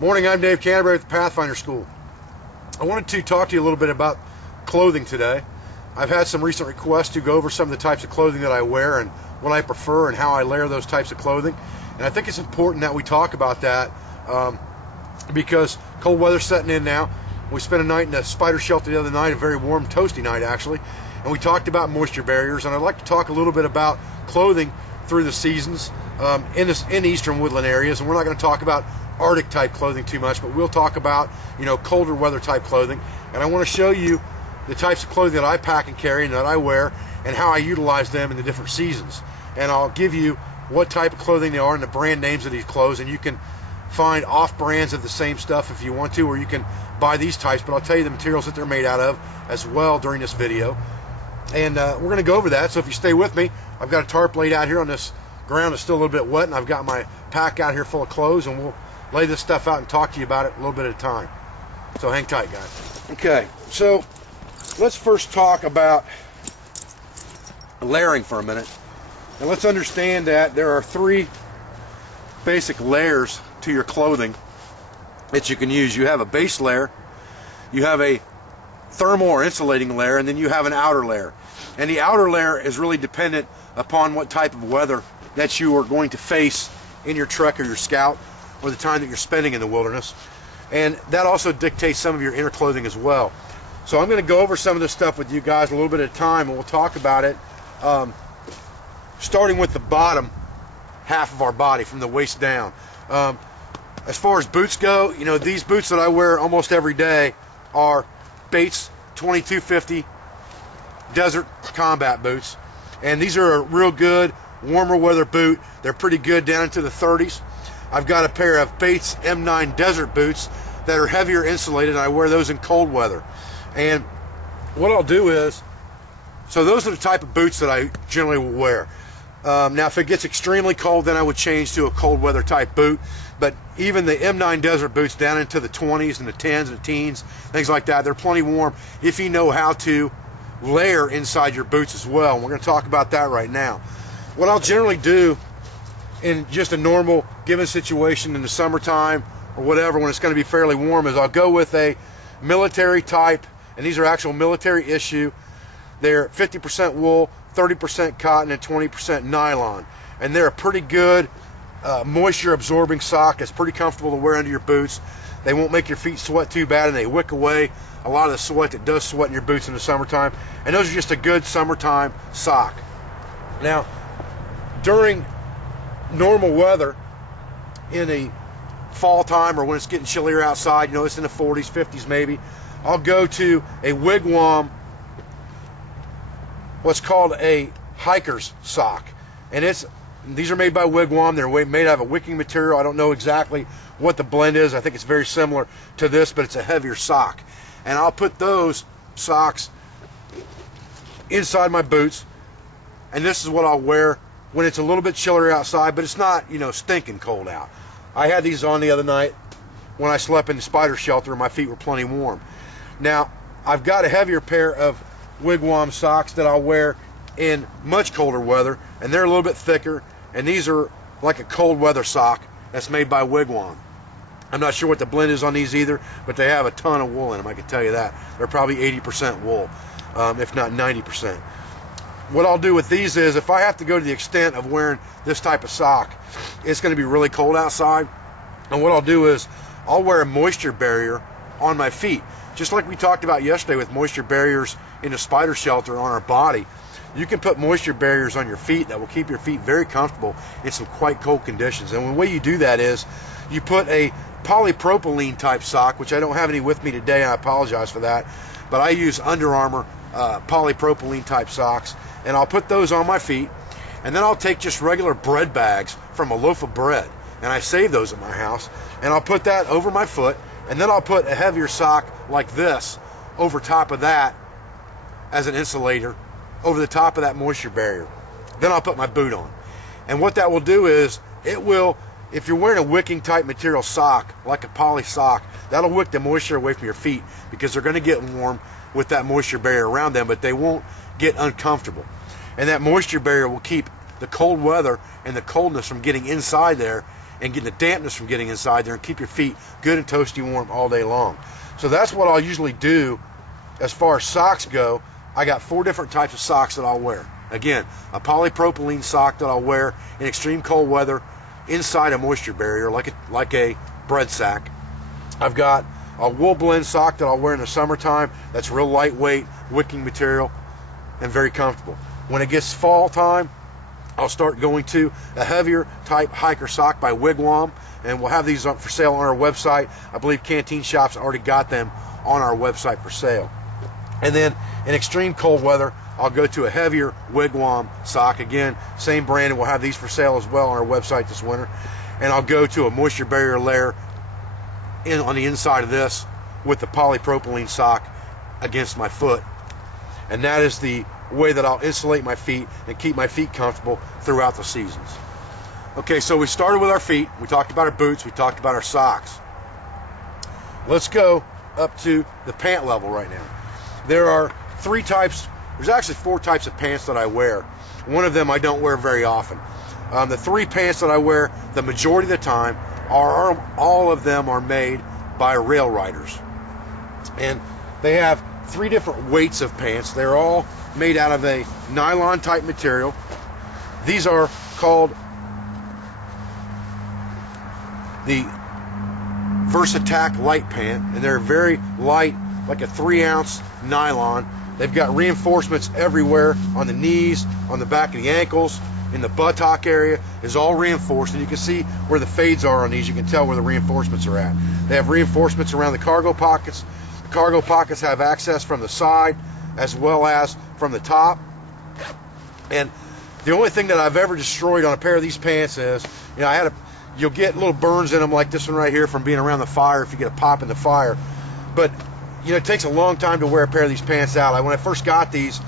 Morning, I'm Dave Canterbury at the Pathfinder School. I wanted to talk to you a little bit about clothing today. I've had some recent requests to go over some of the types of clothing that I wear and what I prefer and how I layer those types of clothing. And I think it's important that we talk about that because cold weather's setting in now. We spent a night in a spider shelter the other night, a very warm, toasty night actually, and we talked about moisture barriers, and I'd like to talk a little bit about clothing through the seasons in eastern woodland areas. And we're not going to talk about Arctic type clothing too much, but we'll talk about, colder weather type clothing. And I want to show you the types of clothing that I pack and carry and that I wear and how I utilize them in the different seasons. And I'll give you what type of clothing they are and the brand names of these clothes, and you can find off brands of the same stuff if you want to, or you can buy these types, but I'll tell you the materials that they're made out of as well during this video. And we're going to go over that, so if you stay with me, I've got a tarp laid out here on this ground that's still a little bit wet, and I've got my pack out here full of clothes, and we'll lay this stuff out and talk to you about it a little bit at a time. So hang tight, guys. Okay, so let's first talk about layering for a minute. And let's understand that there are three basic layers to your clothing that you can use. You have a base layer, you have a thermal or insulating layer, and then you have an outer layer. And the outer layer is really dependent upon what type of weather that you are going to face in your trek or your scout, or the time that you're spending in the wilderness. And that also dictates some of your inner clothing as well. So I'm going to go over some of this stuff with you guys a little bit at a time, and we'll talk about it starting with the bottom half of our body, from the waist down. As far as boots go, these boots that I wear almost every day are Bates 2250 Desert Combat boots. And these are a real good warmer weather boot. They're pretty good down into the 30s. I've got a pair of Bates M9 Desert boots that are heavier insulated, and I wear those in cold weather. And what I'll do is, so those are the type of boots that I generally will wear. Now if it gets extremely cold, then I would change to a cold weather type boot. But even the M9 Desert boots down into the 20s and the 10s and the teens, things like that, they're plenty warm if you know how to layer inside your boots as well. And we're going to talk about that right now. What I'll generally do in just a normal given situation in the summertime or whatever, when it's going to be fairly warm, is I'll go with a military type, and these are actual military issue. They're 50% wool, 30% cotton, and 20% nylon. And they're a pretty good moisture absorbing sock that's pretty comfortable to wear under your boots. They won't make your feet sweat too bad, and they wick away a lot of the sweat that does sweat in your boots in the summertime. And those are just a good summertime sock. Now, during normal weather in the fall time, or when it's getting chillier outside, it's in the 40s, 50s maybe, I'll go to a wigwam, what's called a hiker's sock. And these are made by Wigwam. They're made out of a wicking material. I don't know exactly what the blend is. I think it's very similar to this, but it's a heavier sock. And I'll put those socks inside my boots, and this is what I'll wear when it's a little bit chillier outside, but it's not, stinking cold out. I had these on the other night when I slept in the spider shelter, and my feet were plenty warm. Now, I've got a heavier pair of Wigwam socks that I'll wear in much colder weather, and they're a little bit thicker, and these are like a cold weather sock that's made by Wigwam. I'm not sure what the blend is on these either, but they have a ton of wool in them, I can tell you that. They're probably 80% wool, if not 90%. What I'll do with these is, if I have to go to the extent of wearing this type of sock, it's going to be really cold outside, and what I'll do is I'll wear a moisture barrier on my feet. Just like we talked about yesterday with moisture barriers in a spider shelter on our body, you can put moisture barriers on your feet that will keep your feet very comfortable in some quite cold conditions. And the way you do that is you put a polypropylene type sock, which I don't have any with me today, and I apologize for that, but I use Under Armour polypropylene type socks, and I'll put those on my feet, and then I'll take just regular bread bags from a loaf of bread, and I save those at my house, and I'll put that over my foot, and then I'll put a heavier sock like this over top of that as an insulator over the top of that moisture barrier. Then I'll put my boot on. And what that will do is, it will, if you're wearing a wicking type material sock, like a poly sock, that'll wick the moisture away from your feet, because they're going to get warm with that moisture barrier around them, but they won't get uncomfortable. And that moisture barrier will keep the cold weather and the coldness from getting inside there and getting the dampness from getting inside there and keep your feet good and toasty warm all day long. So that's what I'll usually do as far as socks go. I got 4 different types of socks that I'll wear. Again, a polypropylene sock that I'll wear in extreme cold weather inside a moisture barrier like a bread sack. I've got a wool blend sock that I'll wear in the summertime that's real lightweight, wicking material, and very comfortable. When it gets fall time, I'll start going to a heavier type hiker sock by Wigwam, and we'll have these up for sale on our website. I believe Canteen Shops already got them on our website for sale. And then in extreme cold weather, I'll go to a heavier Wigwam sock. Again, same brand, and we'll have these for sale as well on our website this winter. And I'll go to a moisture barrier layer on the inside of this with the polypropylene sock against my foot. And that is the way that I'll insulate my feet and keep my feet comfortable throughout the seasons. Okay, so we started with our feet. We talked about our boots. We talked about our socks. Let's go up to the pant level right now. There are 3 types. There's actually 4 types of pants that I wear. One of them I don't wear very often. The 3 pants that I wear the majority of the time all of them are made by rail riders. And they have 3 different weights of pants. They're all made out of a nylon type material. These are called the Versatac light pant, and they're very light, like a 3-ounce nylon. They've got reinforcements everywhere on the knees, on the back of the ankles, in the buttock area is all reinforced, and you can see where the fades are on these. You can tell where the reinforcements are at. They have reinforcements around the cargo pockets. The cargo pockets have access from the side as well as from the top. And the only thing that I've ever destroyed on a pair of these pants is, you'll get little burns in them like this one right here from being around the fire if you get a pop in the fire. But it takes a long time to wear a pair of these pants out. When I first got these,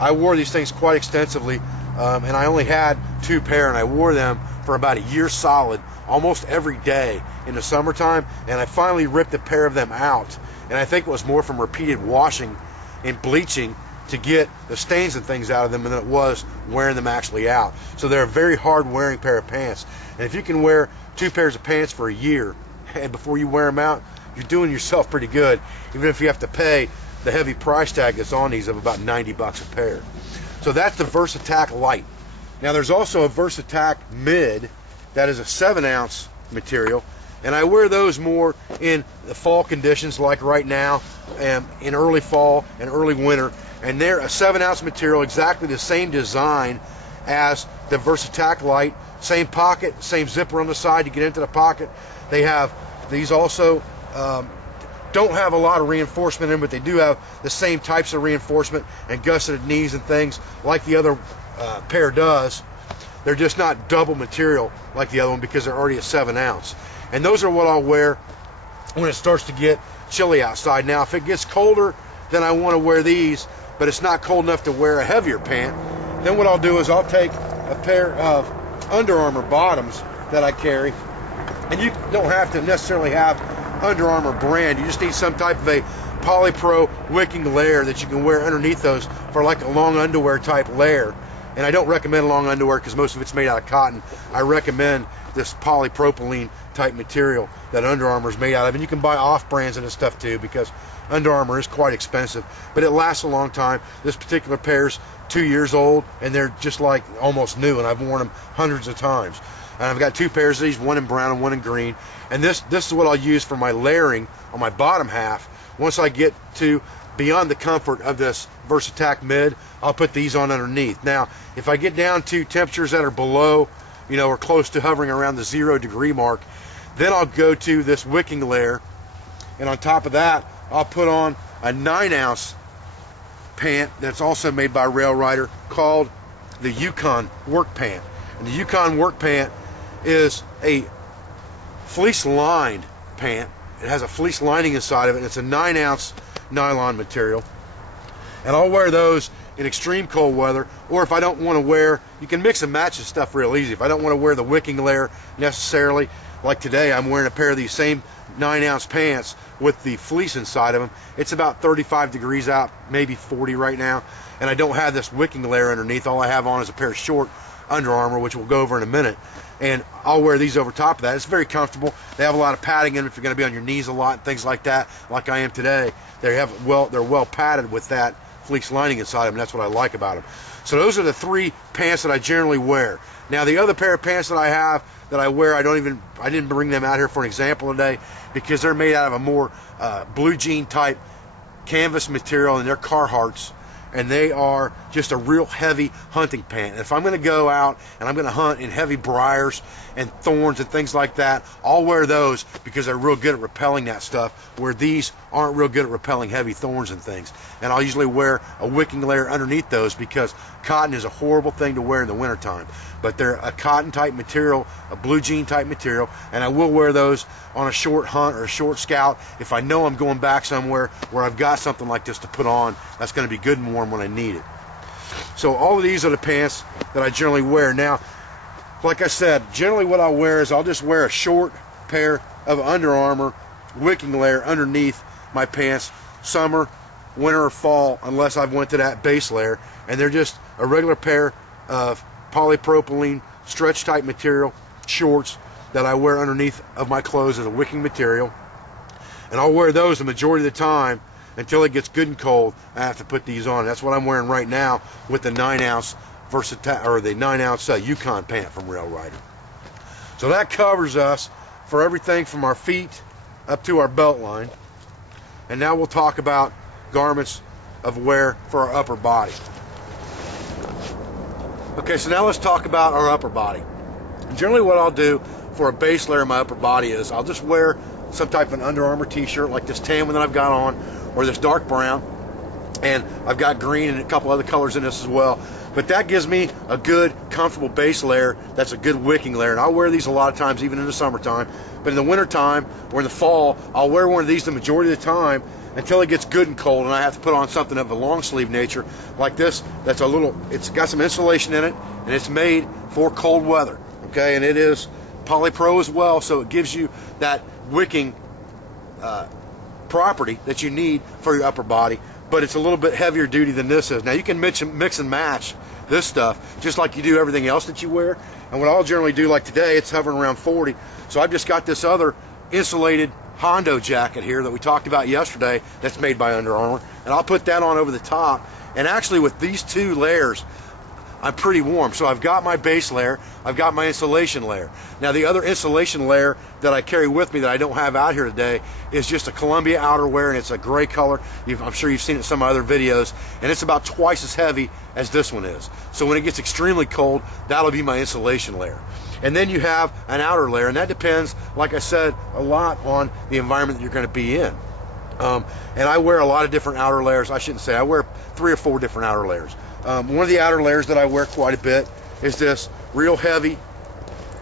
I wore these things quite extensively, and I only had 2 pair, and I wore them for about a year solid, almost every day in the summertime, and I finally ripped a pair of them out. And I think it was more from repeated washing and bleaching to get the stains and things out of them than it was wearing them actually out. So they're a very hard wearing pair of pants. And if you can wear 2 pairs of pants for a year and before you wear them out, you're doing yourself pretty good, even if you have to pay the heavy price tag that's on these of about 90 bucks a pair. So that's the Versatac Light. Now there's also a Versatac Mid that is a 7-ounce material, and I wear those more in the fall conditions like right now, and in early fall and early winter. And they're a 7-ounce material, exactly the same design as the Versatac Light. Same pocket, same zipper on the side to get into the pocket. They have these also don't have a lot of reinforcement in them, but they do have the same types of reinforcement and gusseted knees and things like the other pair does. They're just not double material like the other one because they're already a 7-ounce. And those are what I'll wear when it starts to get chilly outside. Now, if it gets colder, then I want to wear these, but it's not cold enough to wear a heavier pant. Then what I'll do is I'll take a pair of Under Armour bottoms that I carry, and you don't have to necessarily have Under Armour brand. You just need some type of a polypro wicking layer that you can wear underneath those for like a long underwear type layer. And I don't recommend long underwear because most of it's made out of cotton. I recommend this polypropylene type material that Under Armour is made out of. And you can buy off brands of this stuff too, because Under Armour is quite expensive, but it lasts a long time. This particular pair's 2 years old, and they're just like almost new, and I've worn them hundreds of times. And I've got 2 pairs of these, one in brown and one in green. And this is what I'll use for my layering on my bottom half. Once I get to beyond the comfort of this Versatac Mid, I'll put these on underneath. Now, if I get down to temperatures that are below, or close to hovering around the 0-degree mark, then I'll go to this wicking layer, and on top of that, I'll put on a 9-ounce pant that's also made by Rail Rider called the Yukon Work Pant. And the Yukon Work Pant is a fleece-lined pant. It has a fleece lining inside of it, and it's a 9-ounce nylon material. And I'll wear those in extreme cold weather, or if I don't want to wear, you can mix and match this stuff real easy. If I don't want to wear the wicking layer necessarily, like today, I'm wearing a pair of these same 9-ounce pants with the fleece inside of them. It's about 35 degrees out, maybe 40 right now, and I don't have this wicking layer underneath. All I have on is a pair of short Under Armour, which we'll go over in a minute. And I'll wear these over top of that. It's very comfortable. They have a lot of padding in them if you're going to be on your knees a lot and things like that, like I am today. They're well padded with that fleece lining inside them, and that's what I like about them. So those are the 3 pants that I generally wear. Now the other pair of pants that I have that I wear, I didn't bring them out here for an example today because they're made out of a more blue jean type canvas material, and they're Carhartts, and they are just a real heavy hunting pant. And if I'm going to go out and I'm going to hunt in heavy briars and thorns and things like that, I'll wear those because they're real good at repelling that stuff, where these aren't real good at repelling heavy thorns and things. And I'll usually wear a wicking layer underneath those because cotton is a horrible thing to wear in the wintertime. But they're a cotton type material, a blue jean type material, and I will wear those on a short hunt or a short scout if I know I'm going back somewhere where I've got something like this to put on that's going to be good and warm when I need it. So all of these are the pants that I generally wear. Now, like I said, generally what I'll wear is I'll just wear a short pair of Under Armour wicking layer underneath my pants, summer, winter, or fall, unless I've went to that base layer, and they're just a regular pair of polypropylene stretch type material shorts that I wear underneath of my clothes as a wicking material. And I'll wear those the majority of the time until it gets good and cold. I have to put these on. That's what I'm wearing right now with the 9-ounce the 9-ounce Yukon pant from Rail Rider. So that covers us for everything from our feet up to our belt line. And now we'll talk about garments of wear for our upper body. Okay, so now let's talk about our upper body. Generally what I'll do for a base layer of my upper body is I'll just wear some type of an Under Armour t-shirt like this tan one that I've got on, or this dark brown, and I've got green and a couple other colors in this as well. But that gives me a good, comfortable base layer that's a good wicking layer. And I'll wear these a lot of times, even in the summertime. But in the wintertime or in the fall, I'll wear one of these the majority of the time until it gets good and cold, and I have to put on something of a long sleeve nature like this. That's it's got some insulation in it, and it's made for cold weather. Okay, and it is polypro as well, so it gives you that wicking property that you need for your upper body. But it's a little bit heavier duty than this is. Now you can mix and match this stuff just like you do everything else that you wear. And what I'll generally do, like today, it's hovering around 40. So I've just got this other insulated Hondo jacket here that we talked about yesterday that's made by Under Armour, and I'll put that on over the top. And actually with these 2 layers, I'm pretty warm. So I've got my base layer, I've got my insulation layer. Now the other insulation layer that I carry with me that I don't have out here today is just a Columbia outerwear, and it's a gray color. I'm sure you've seen it in some other videos, and it's about twice as heavy as this one is. So when it gets extremely cold, that'll be my insulation layer. And then you have an outer layer, and that depends, like I said, a lot on the environment that you're going to be in. And I wear a lot of different outer layers. I shouldn't say, I wear 3 or 4 different outer layers. One of the outer layers that I wear quite a bit is this real heavy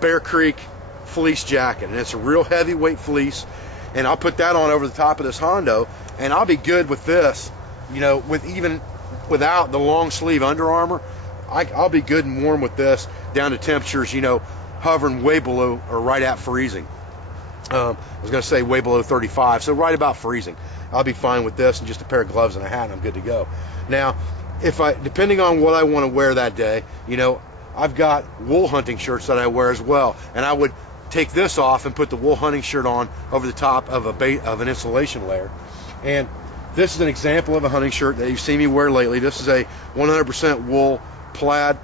Bear Creek fleece jacket, and it's a real heavyweight fleece, and I'll put that on over the top of this Hondo, and I'll be good with this, you know, without the long sleeve Under Armour. I'll be good and warm with this down to temperatures, you know, hovering way below or right at freezing. I was going to say way below 35, so right about freezing. I'll be fine with this and just a pair of gloves and a hat, and I'm good to go. Now, depending on what I want to wear that day, you know, I've got wool hunting shirts that I wear as well, and I would take this off and put the wool hunting shirt on over the top of an insulation layer. And this is an example of a hunting shirt that you've seen me wear lately. This is a 100% wool plaid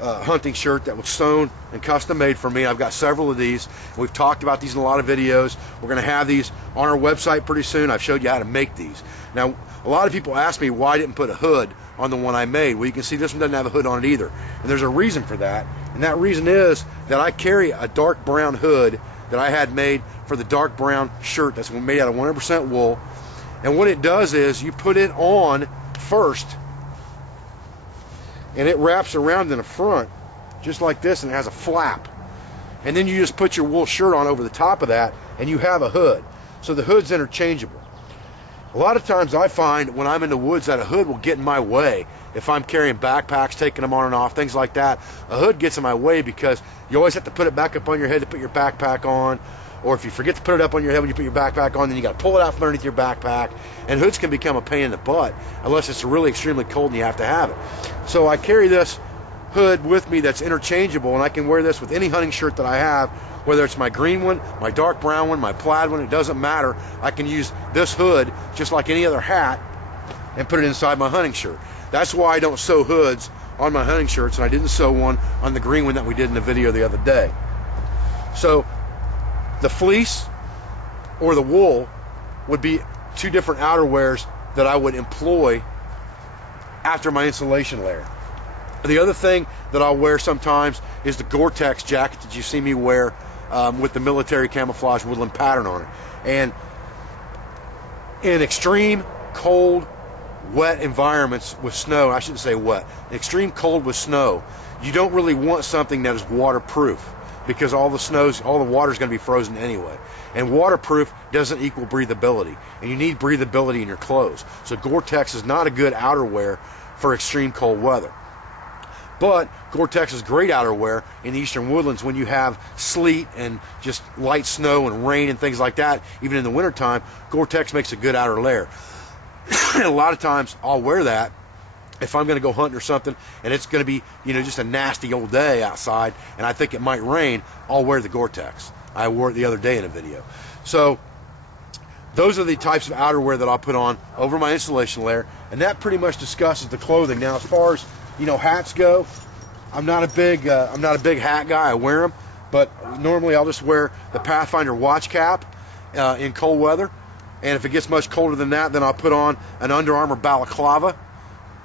hunting shirt that was sewn and custom made for me. I've got several of these. We've talked about these in a lot of videos. We're going to have these on our website pretty soon. I've showed you how to make these. Now, a lot of people ask me why I didn't put a hood on the one I made. Well, you can see this one doesn't have a hood on it either. And there's a reason for that. And that reason is that I carry a dark brown hood that I had made for the dark brown shirt that's made out of 100% wool. And what it does is you put it on first, and it wraps around in the front just like this, and it has a flap. And then you just put your wool shirt on over the top of that, and you have a hood. So the hood's interchangeable. A lot of times I find when I'm in the woods that a hood will get in my way. If I'm carrying backpacks, taking them on and off, things like that, a hood gets in my way because you always have to put it back up on your head to put your backpack on. Or if you forget to put it up on your head when you put your backpack on, then you got to pull it out from underneath your backpack. And hoods can become a pain in the butt unless it's really extremely cold and you have to have it. So I carry this hood with me that's interchangeable, and I can wear this with any hunting shirt that I have, whether it's my green one, my dark brown one, my plaid one, it doesn't matter. I can use this hood just like any other hat and put it inside my hunting shirt. That's why I don't sew hoods on my hunting shirts, and I didn't sew one on the green one that we did in the video the other day. So the fleece or the wool would be two different outerwears that I would employ after my insulation layer. The other thing that I'll wear sometimes is the Gore-Tex jacket that you see me wear with the military camouflage woodland pattern on it. And in extreme cold, wet environments with snow, I shouldn't say wet, in extreme cold with snow, you don't really want something that is waterproof, because all the water is going to be frozen anyway. And waterproof doesn't equal breathability, and you need breathability in your clothes. So Gore-Tex is not a good outerwear for extreme cold weather. But Gore-Tex is great outerwear in the eastern woodlands when you have sleet and just light snow and rain and things like that. Even in the wintertime, Gore-Tex makes a good outer layer. And a lot of times I'll wear that if I'm going to go hunting or something, and it's going to be, just a nasty old day outside, and I think it might rain, I'll wear the Gore-Tex. I wore it the other day in a video. So those are the types of outerwear that I'll put on over my insulation layer, and that pretty much discusses the clothing. Now, as far as hats go, I'm not a big hat guy. I wear them, but normally I'll just wear the Pathfinder watch cap in cold weather, and if it gets much colder than that, then I'll put on an Under Armour balaclava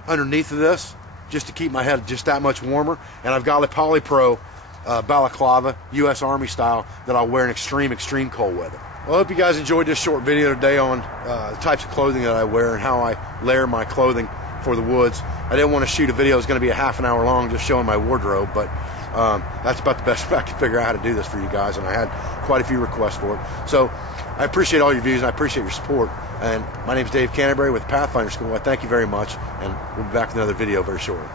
underneath of this, just to keep my head just that much warmer. And I've got a Polypro balaclava, U.S. Army style, that I'll wear in extreme cold weather. Well, I hope you guys enjoyed this short video today on the types of clothing that I wear and how I layer my clothing for the woods. I didn't want to shoot a video that's going to be a half an hour long just showing my wardrobe, but that's about the best way I could figure out how to do this for you guys, and I had quite a few requests for it. So I appreciate all your views, and I appreciate your support. And my name is Dave Canterbury with Pathfinder School. I thank you very much, and we'll be back with another video very shortly.